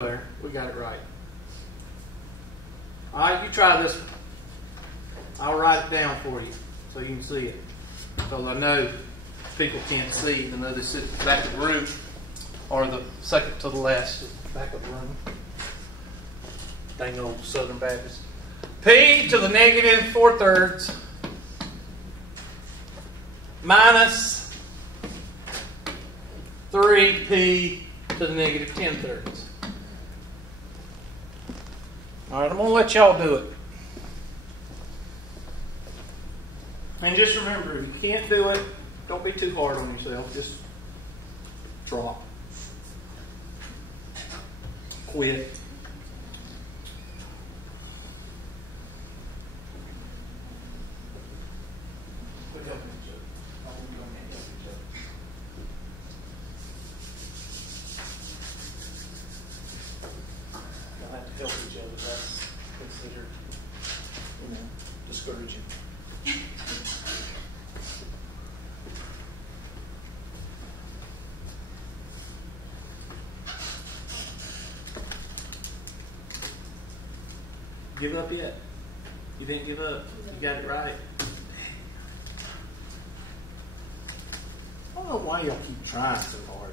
There, we got it right. All right, you try this one. I'll write it down for you so you can see it. Because I know people can't see, even though they sit at the back of the room or the second to the last back of the room. Dang old Southern Baptist. P to the negative 4/3 minus 3p to the negative 10/3. All right, I'm going to let y'all do it. And just remember, if you can't do it, don't be too hard on yourself. Just drop. Quit. Quit helping each other. All we don't help each other. You'll have to help each other. That's considered, discouraging. Give up yet? You didn't give up. You got it right. I don't know why y'all keep trying so hard.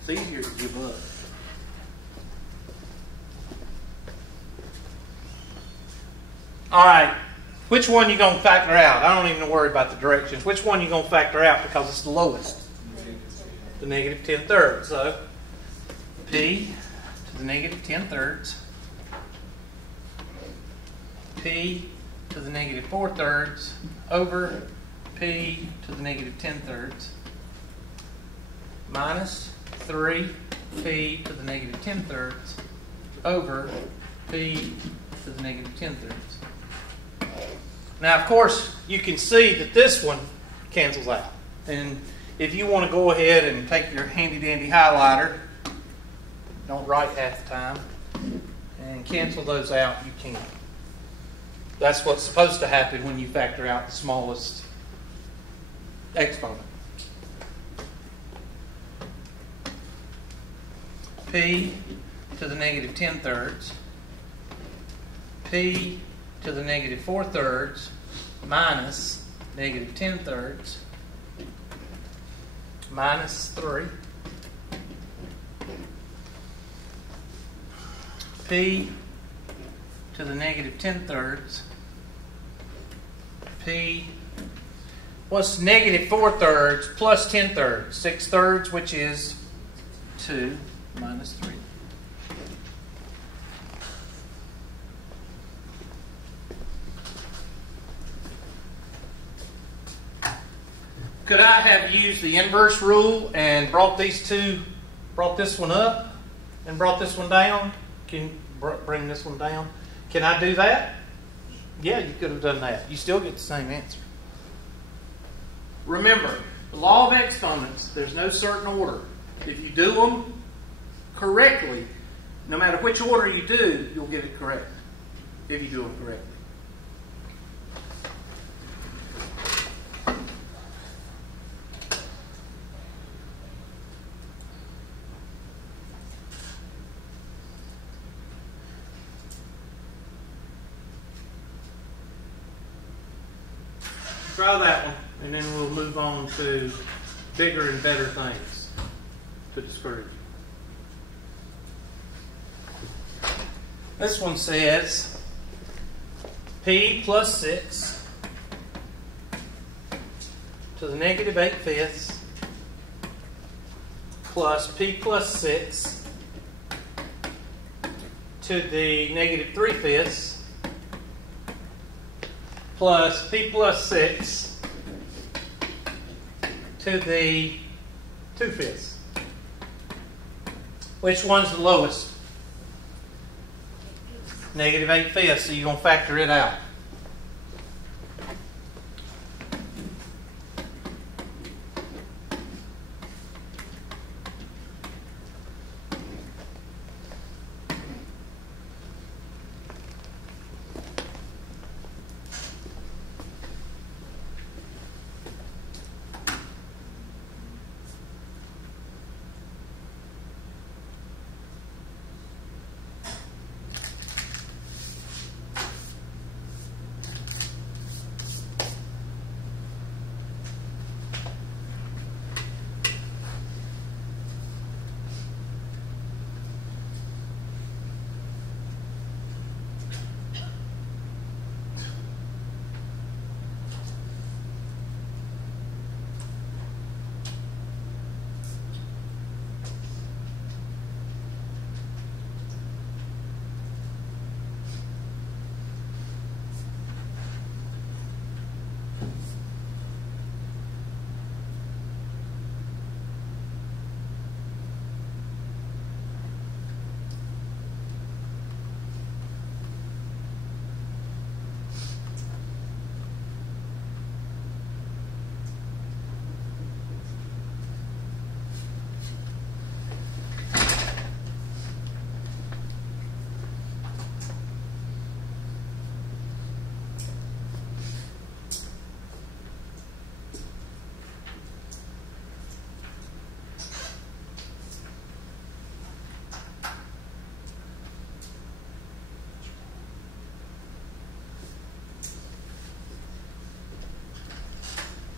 It's easier to give up. All right. Which one you going to factor out? I don't even worry about the directions. Which one you going to factor out because it's the lowest? The negative 10/3. So, P to the negative 10/3. P to the negative 4/3 over P to the negative 10/3 minus 3P to the negative 10/3 over P to the negative 10/3. Now, of course, you can see that this one cancels out. And if you want to go ahead and take your handy-dandy highlighter, don't write half the time, and cancel those out, you can. That's what's supposed to happen when you factor out the smallest exponent. P to the negative 10/3, P to the negative 4/3 minus negative 10/3 minus 3. P to the negative 10/3. P, what's negative 4/3 plus 10/3? 6/3, which is 2 minus 3. Could I have used the inverse rule and brought this one up and brought this one down? Can you bring this one down? Can I do that? Yeah, you could have done that. You still get the same answer. Remember, the law of exponents, there's no certain order. If you do them correctly, no matter which order you do, you'll get it correct. If you do them correctly. Try that one, and then we'll move on to bigger and better things to discourage you. This one says P plus 6 to the negative 8/5 plus P plus 6 to the negative 3/5 plus P plus 6 to the 2/5. Which one's the lowest? Negative 8/5, so you're going to factor it out.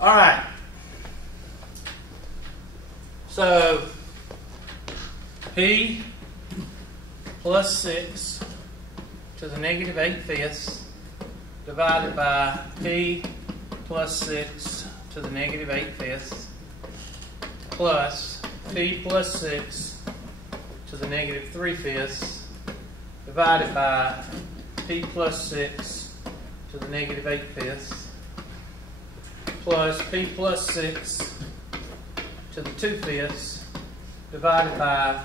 All right. So P plus 6 to the negative 8/5 divided by P plus 6 to the negative 8/5 plus P plus 6 to the negative 3/5 divided by P plus 6 to the negative 8/5 plus P plus 6 to the 2/5 divided by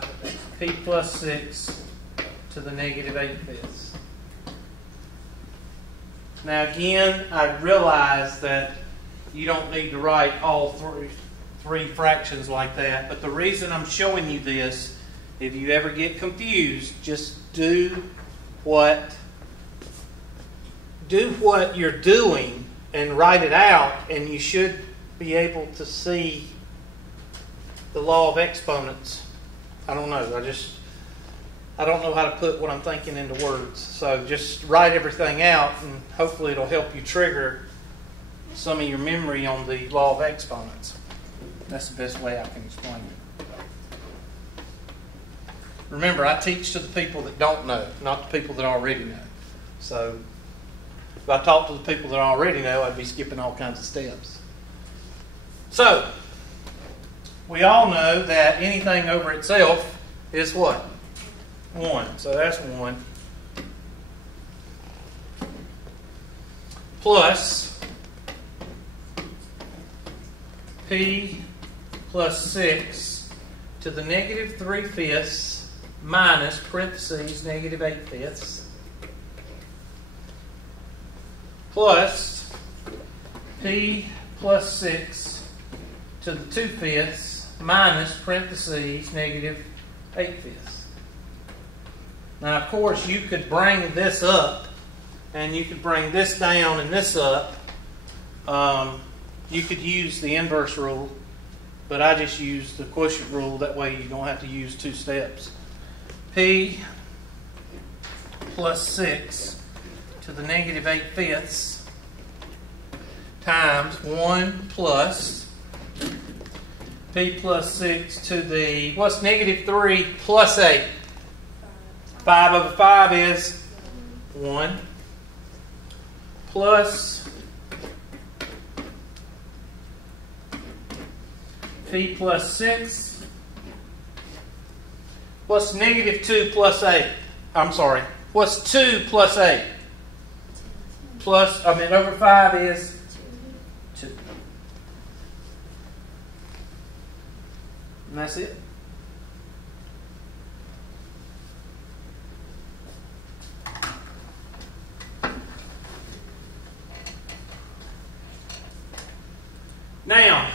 P plus 6 to the negative 8/5. Now again, I realize that you don't need to write all three fractions like that, but the reason I'm showing you this, if you ever get confused, just do what you're doing and write it out, and you should be able to see the law of exponents. I don't know. I don't know how to put what I'm thinking into words. So just write everything out, and hopefully it'll help you trigger some of your memory on the law of exponents. That's the best way I can explain it. Remember, I teach to the people that don't know, not the people that already know. So if I talk to the people that already know, I'd be skipping all kinds of steps. So we all know that anything over itself is what? 1. So that's 1. Plus P plus 6 to the negative 3/5 minus parentheses negative 8/5 plus P plus 6 to the 2/5 minus parentheses negative 8/5. Now, of course, you could bring this up, and you could bring this down and this up. You could use the inverse rule, but I just use the quotient rule. That way you don't have to use 2 steps. P plus 6 to the negative 8/5 times 1 plus P plus 6 to the, what's negative 3 plus 8? 5 over 5 is 1 plus P plus 6. What's negative 2 plus 8? I'm sorry. What's 2 plus 8? Over 5 is 2. And that's it. Now,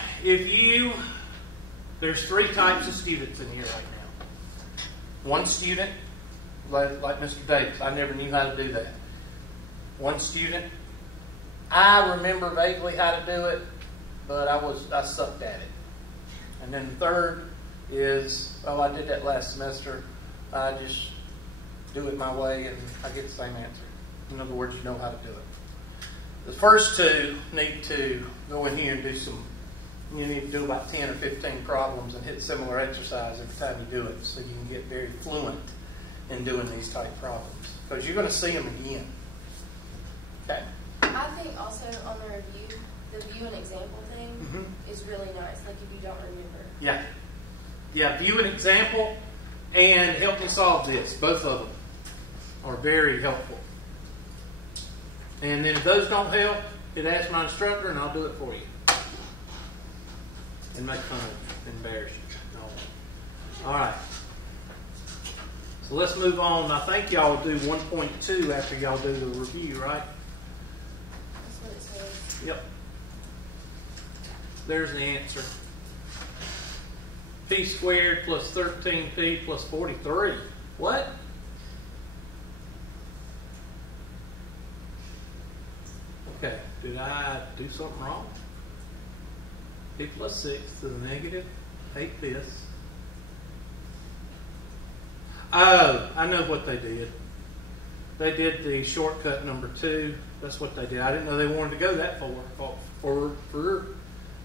there's 3 types of students in here right now. One student, like Mr. Davis, I never knew how to do that. One student, I remember vaguely how to do it, but I sucked at it. And then the third is, I did that last semester. I just do it my way and I get the same answer. In other words, you know how to do it. The first 2 need to go in here and you need to do about 10 or 15 problems and hit similar exercise every time you do it, so you can get very fluent in doing these type problems. Because you're going to see them again. Okay? I think also on the review, the view and example thing is really nice, like if you don't remember. Yeah. Yeah, view an example and help me solve this. Both of them are very helpful. And then if those don't help, ask my instructor and I'll do it for you. And make fun of you, embarrass you. No. All right. So let's move on. I think y'all will do 1.2 after y'all do the review, right? That's what it says. Yep. There's the answer. P squared plus 13P plus 43. What? Okay, did I do something wrong? P plus 6 to the negative 8/5. Oh, I know what they did. They did the shortcut number 2. That's what they did. I didn't know they wanted to go that far.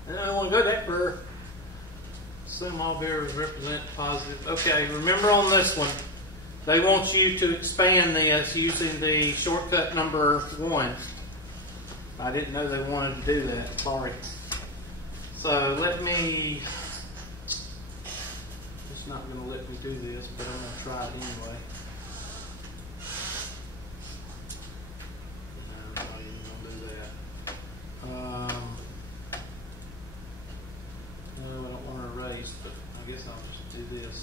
And I don't want to go that far. Assume all variables represent positive. Okay, remember on this one, they want you to expand this using the shortcut number 1. I didn't know they wanted to do that. Sorry. So let me. It's not going to let me do this, but I'm going to try it anyway. No, I'm not even going to do that. No, I don't want to erase, but I guess I'll just do this.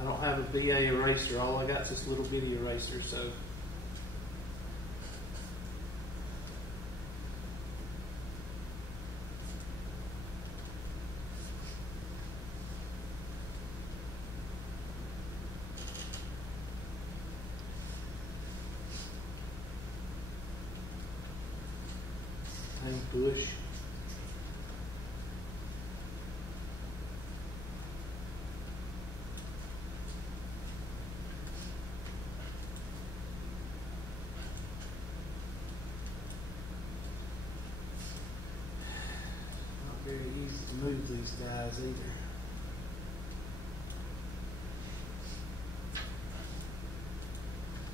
I don't have a BA eraser. All I got is this little bitty eraser, so. And Bush. Very easy to move these guys either.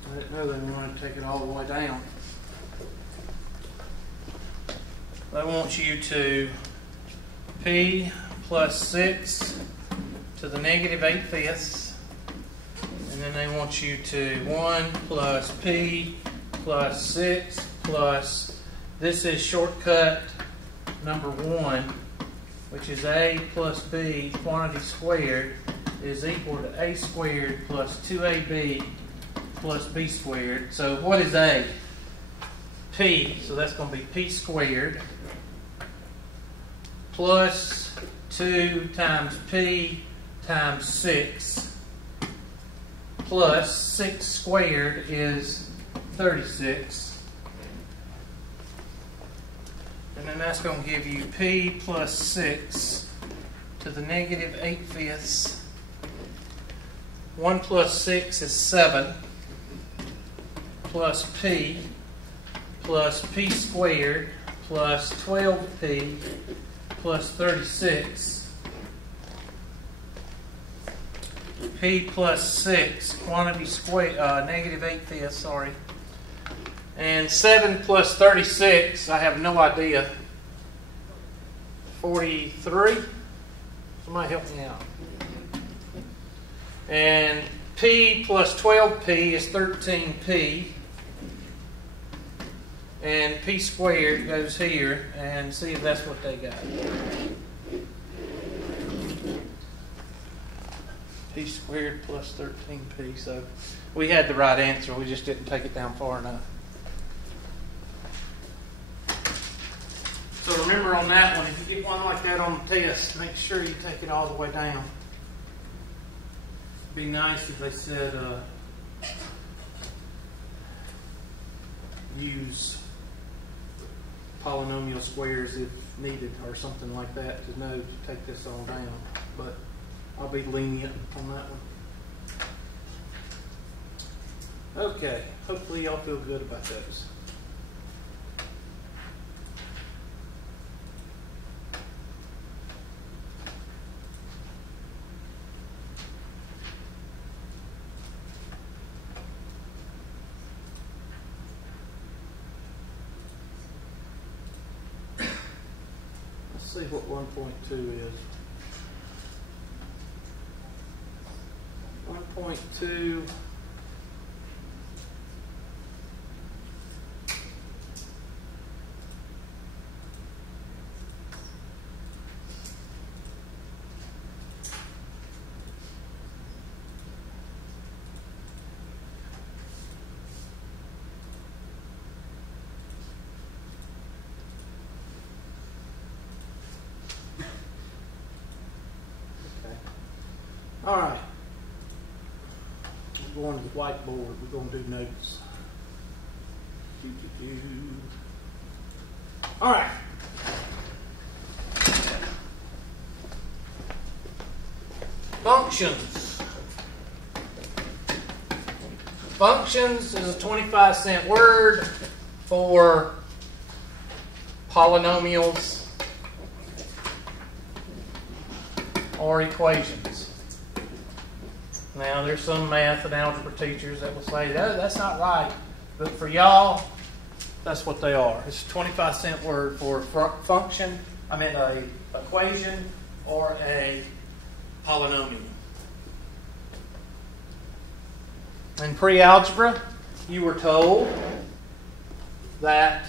I didn't know they wanted to take it all the way down. They want you to P plus 6 to the negative 8/5. And then they want you to 1 plus P plus 6 plus, this is shortcut number 1, which is A plus B quantity squared is equal to A squared plus 2AB plus B squared. So what is A? P, so that's going to be P squared plus 2 times P times 6 plus 6 squared is 36. And then that's going to give you P plus 6 to the negative 8/5. 1 plus 6 is 7 plus P plus P squared plus 12P plus 36. P plus 6, quantity square, negative 8/5, sorry. And 7 plus 36, I have no idea. 43? Somebody help me out. And P plus 12P is 13P. And P squared goes here, and see if that's what they got. P squared plus 13P. So we had the right answer, we just didn't take it down far enough. So remember on that one, if you get one like that on the test, make sure you take it all the way down. It'd be nice if they said use polynomial squares if needed or something like that to know to take this all down. But I'll be lenient on that one. Okay, hopefully y'all feel good about those. See what 1.2 is. 1.2 All right. We're going to the whiteboard. We're going to do notes. All right. Functions. Functions is a 25-cent word for polynomials or equations. Now, there's some math and algebra teachers that will say, that's not right. But for y'all, that's what they are. It's a 25-cent word for function, a equation or a polynomial. In pre-algebra, you were told that,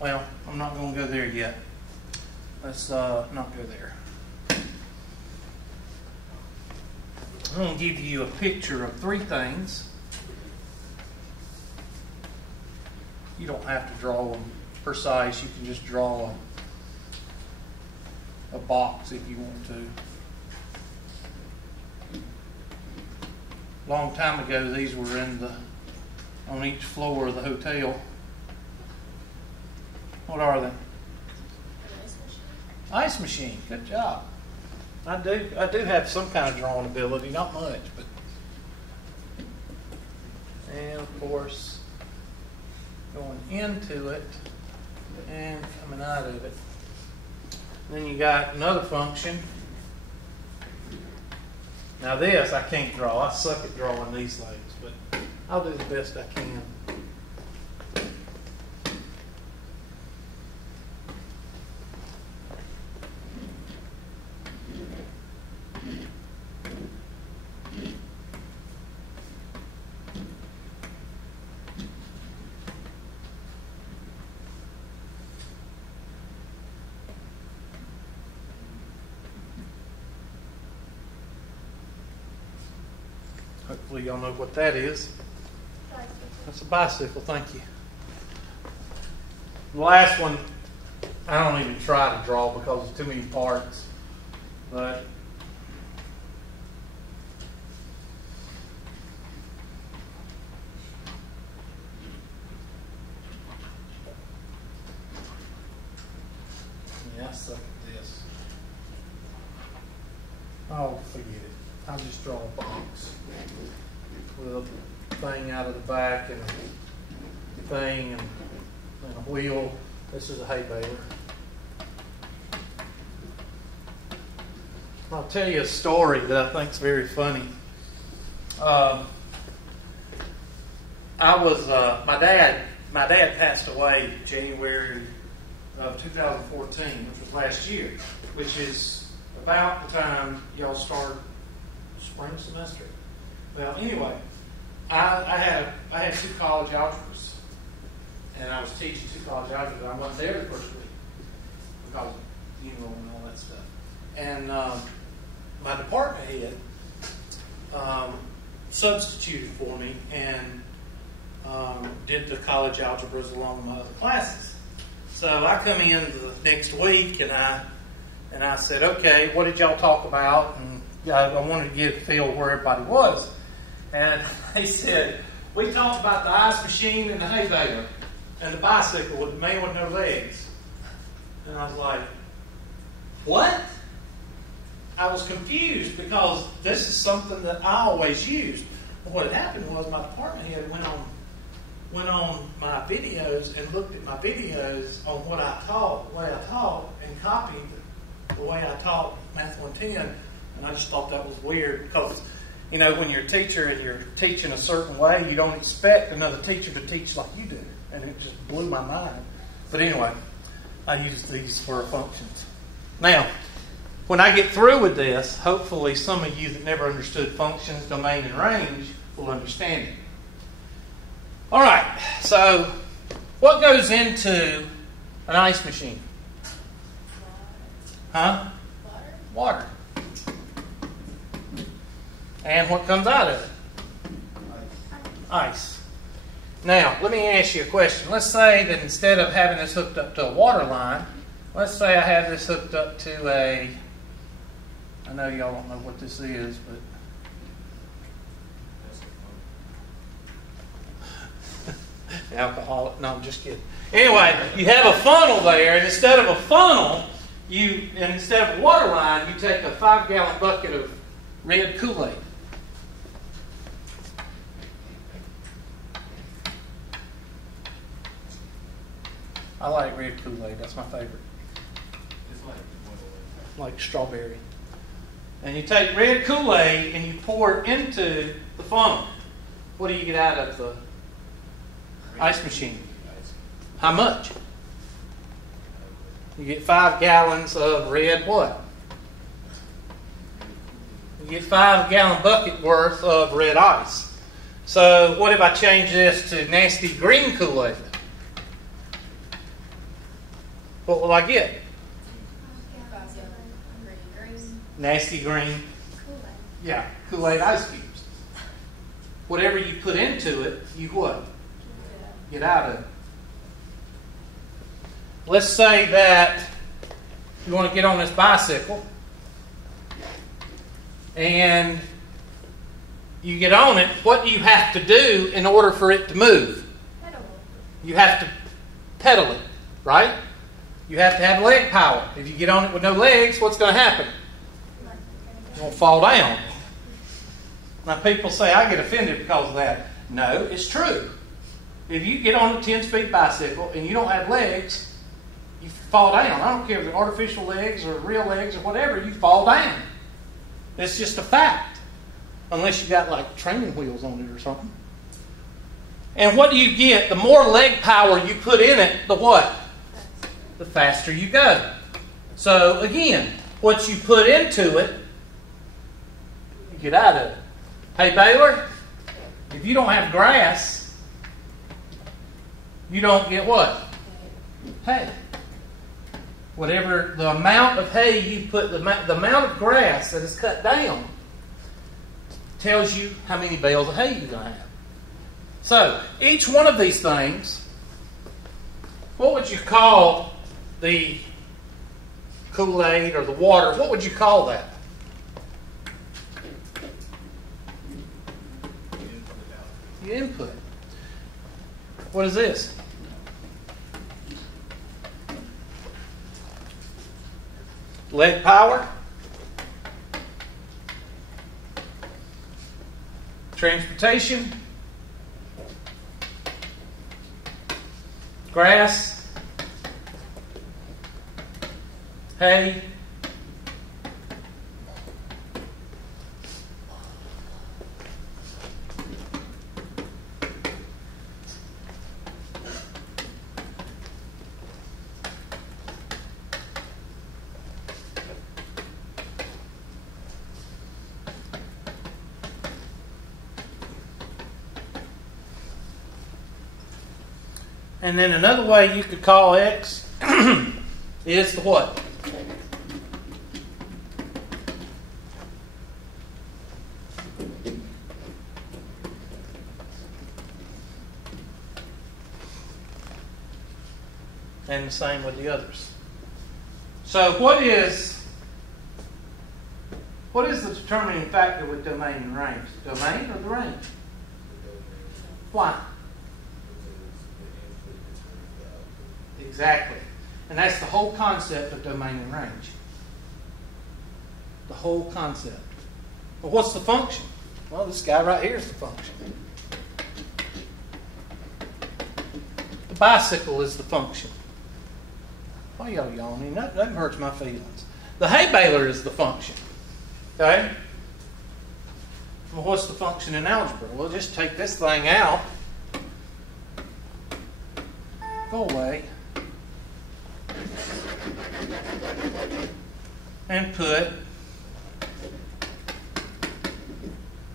well, I'm not going to go there yet. Let's not go there. I'm going to give you a picture of three things. You don't have to draw them precise. You can just draw a box if you want to. Long time ago, these were on each floor of the hotel. What are they? Ice machine. Good job. I do have some kind of drawing ability, not much, but. And of course, going into it and coming out of it. Then you got another function. Now this I can't draw. I suck at drawing these things, but I'll do the best I can. Hopefully y'all know what that is. That's a bicycle, thank you. The last one, I don't even try to draw because there's too many parts. But yeah, I suck at this. Oh, forget it. I'll just draw a box with a thing out of the back and a thing and a wheel. This is a hay baler. I'll tell you a story that I think is very funny. My dad passed away January of 2014, which was last year, which is about the time y'all start spring semester. Well, anyway, I had two college algebras, and I was teaching two college algebras. I wasn't there the first week because of funeral and all that stuff. And my department head substituted for me and did the college algebras along with my other classes. So I come in the next week and I said, okay, what did y'all talk about? And I wanted to get a feel where everybody was. And they said, we talked about the ice machine and the hay baler and the bicycle with the man with no legs. And I was like, what? I was confused because this is something that I always used. But what had happened was my department head went on my videos and looked at my videos on what I taught, the way I taught, and copied the way I taught Math 110. And I just thought that was weird because, you know, when you're a teacher and you're teaching a certain way, you don't expect another teacher to teach like you do. And it just blew my mind. But anyway, I use these for functions. Now, when I get through with this, hopefully some of you that never understood functions, domain, and range will understand it. All right, so what goes into an ice machine? Huh? Water. And what comes out of it? Ice. Now, let me ask you a question. Let's say that instead of having this hooked up to a water line, let's say I have this hooked up to a, I know y'all don't know what this is, but alcoholic. No, I'm just kidding. Anyway, you have a funnel there, and instead of a funnel, instead of a water line, you take a 5-gallon bucket of red Kool-Aid. I like red Kool-Aid. That's my favorite. It's Like strawberry. And you take red Kool-Aid and you pour it into the funnel. What do you get out of the ice machine? How much? You get 5 gallons of red what? You get 5-gallon bucket worth of red ice. So what if I change this to nasty green Kool-Aid? What will I get? Nasty green. Yeah, Kool-Aid ice cubes. Whatever you put into it, you what? Get out of it. Let's say that you want to get on this bicycle and you get on it. What do you have to do in order for it to move? Pedal. You have to pedal it, right? You have to have leg power. If you get on it with no legs, what's going to happen? You're going to fall down. Now people say I get offended because of that. No, it's true. If you get on a 10-speed bicycle and you don't have legs, you fall down. I don't care if they're artificial legs or real legs or whatever, you fall down. It's just a fact. Unless you got like training wheels on it or something. And what do you get? The more leg power you put in it, the what? The faster you go. So again, what you put into it, you get out of it. Hey Baylor, if you don't have grass, you don't get what? Hay. Whatever the amount of hay you put, the amount of grass that is cut down tells you how many bales of hay you're going to have. So, each one of these things, what would you call the Kool-Aid or the water? What would you call that? The input. What is this? Leg power. Transportation. Grass. Hay. And then another way you could call X is the what? And the same with the others. So what is the determining factor with domain and range? The domain or the range? Why? Exactly. And that's the whole concept of domain and range. The whole concept. Well, what's the function? Well, this guy right here is the function. The bicycle is the function. Why y'all yawning? Nothing hurts my feelings. The hay baler is the function. Okay? Well, what's the function in algebra? Well, just take this thing out. Go away. And put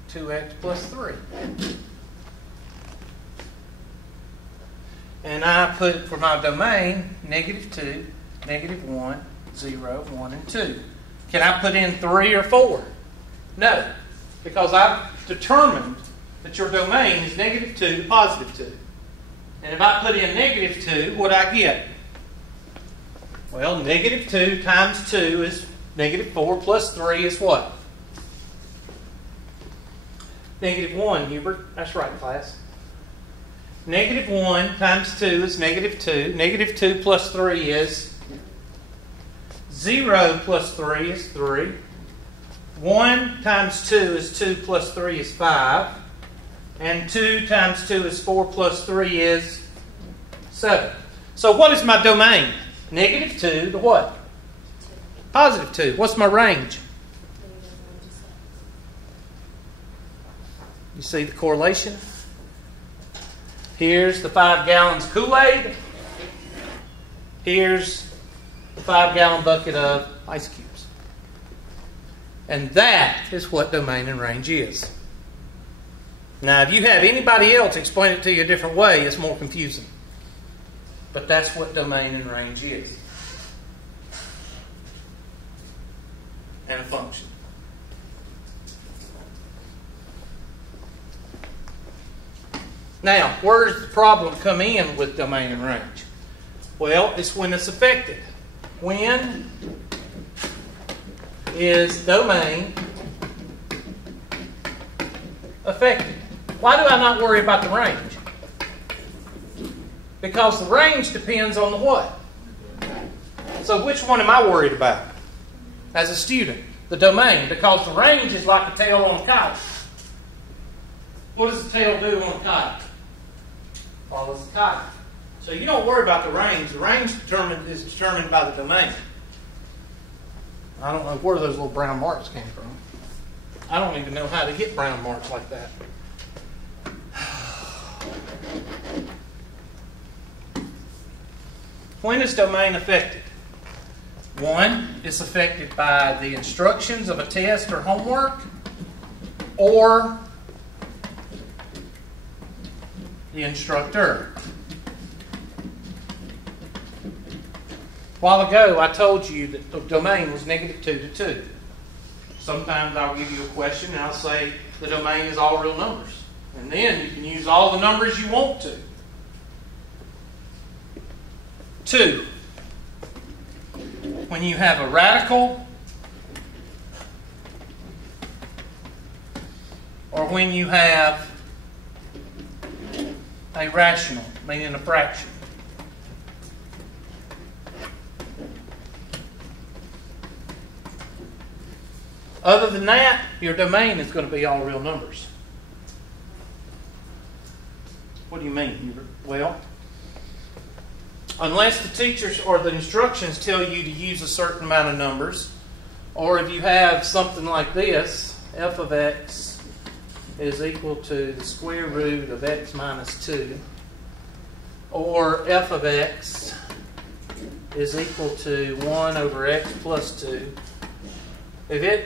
2x plus 3. And I put for my domain -2, -1, 0, 1, and 2. Can I put in 3 or 4? No, because I've determined that your domain is -2 to +2. And if I put in -2, what do I get? Well, -2 times 2 is -4 plus 3 is what? -1, Hubert. That's right, class. -1 times 2 is -2. -2 plus 3 is 0 plus 3 is 3. 1 times 2 is 2 plus 3 is 5. And 2 times 2 is 4 plus 3 is 7. So what is my domain? Negative 2 to what? Positive 2. What's my range? You see the correlation? Here's the 5 gallons Kool-Aid. Here's the 5-gallon bucket of ice cubes. And that is what domain and range is. Now, if you have anybody else explain it to you a different way, it's more confusing. But that's what domain and range is. And a function. Now, where does the problem come in with domain and range? Well, it's when it's affected. When is domain affected? Why do I not worry about the range? Because the range depends on the what? So which one am I worried about as a student? The domain, because the range is like a tail on a kite. What does the tail do on a kite? Follows the kite. So you don't worry about the range. The range is determined by the domain. I don't know where those little brown marks came from. I don't even know how to get brown marks like that. When is domain affected? 1, it's affected by the instructions of a test or homework, or the instructor. A while ago, I told you that the domain was negative 2 to 2. Sometimes I'll give you a question and I'll say the domain is all real numbers. And then you can use all the numbers you want to. 2. When you have a radical, or when you have a rational, meaning a fraction. Other than that, your domain is going to be all real numbers. What do you mean, Hubert? Well, unless the teachers or the instructions tell you to use a certain amount of numbers, or if you have something like this, f of x is equal to the square root of x minus 2, or f of x is equal to 1 over x plus 2. If it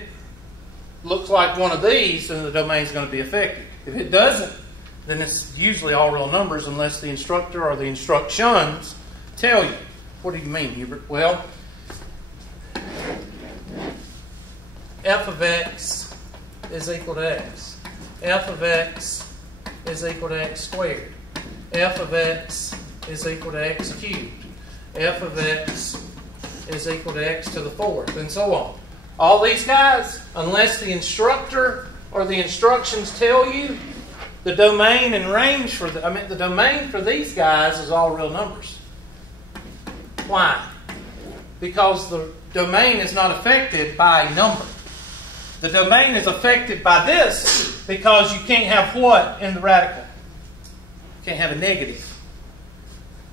looks like one of these, then the domain is going to be affected. If it doesn't, then it's usually all real numbers unless the instructor or the instructions tell you. What do you mean, Hubert? Well, f of x is equal to x. F of x is equal to x squared. F of x is equal to x cubed. F of x is equal to x to the 4th, and so on. All these guys, unless the instructor or the instructions tell you, the domain and range for the domain for these guys is all real numbers. Why? Because the domain is not affected by a number. The domain is affected by this because you can't have what in the radical? You can't have a negative.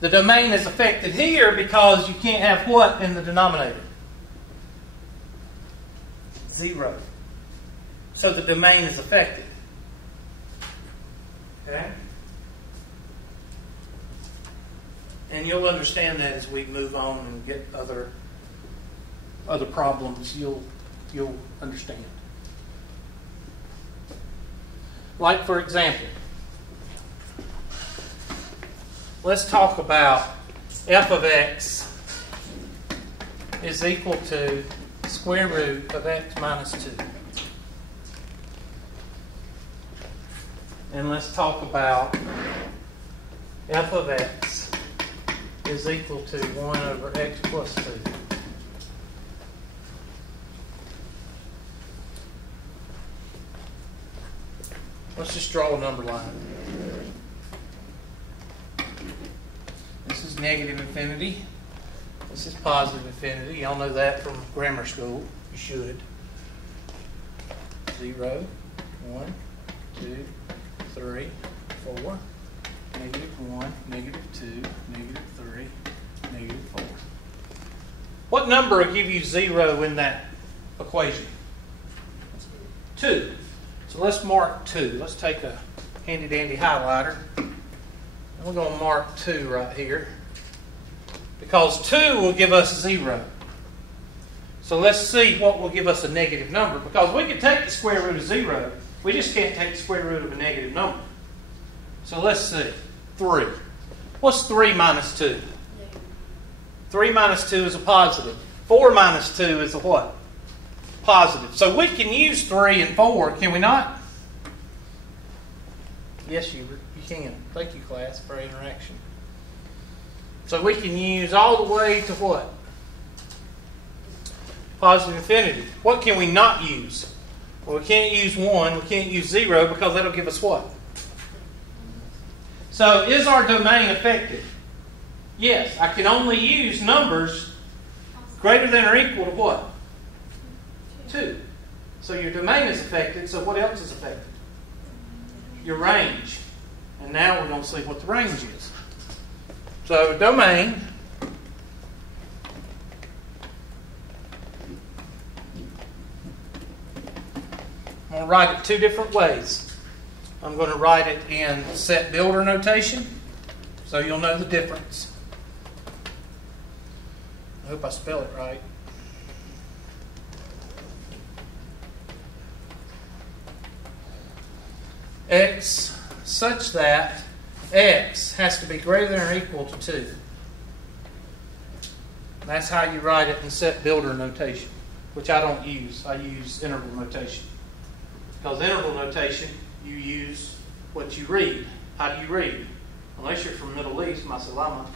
The domain is affected here because you can't have what in the denominator? 0. So the domain is affected. Okay? And you'll understand that as we move on and get other problems, you'll understand. Like, for example, let's talk about f of x is equal to square root of x minus 2. And let's talk about f of x is equal to 1 over x plus 2. Let's just draw a number line. This is negative infinity. This is positive infinity. Y'all know that from grammar school. You should. 0, 1, 2, 3, 4, negative 1, negative 2, negative 3, negative 4. What number will give you 0 in that equation? 2. So let's mark 2. Let's take a handy-dandy highlighter. And we're going to mark 2 right here. Because 2 will give us 0. So let's see what will give us a negative number. Because we can take the square root of 0. We just can't take the square root of a negative number. So let's see. 3. What's 3 minus 2? 3 minus 2 is a positive. 4 minus 2 is a what? Positive. So we can use 3 and 4, can we not? Yes, you can. Thank you, class, for interaction. So we can use all the way to what? Positive infinity. What can we not use? Well, we can't use 1. We can't use 0 because that'll give us what? So is our domain affected? Yes. I can only use numbers greater than or equal to what? 2. So your domain is affected. So what else is affected? Your range. And now we're going to see what the range is. So domain I'm going to write it 2 different ways. I'm going to write it in set builder notation so you'll know the difference. I hope I spell it right. X such that X has to be greater than or equal to 2. That's how you write it in set builder notation, which I don't use. I use interval notation. Because interval notation, you use what you read. How do you read? Unless you're from Middle East, Masalama,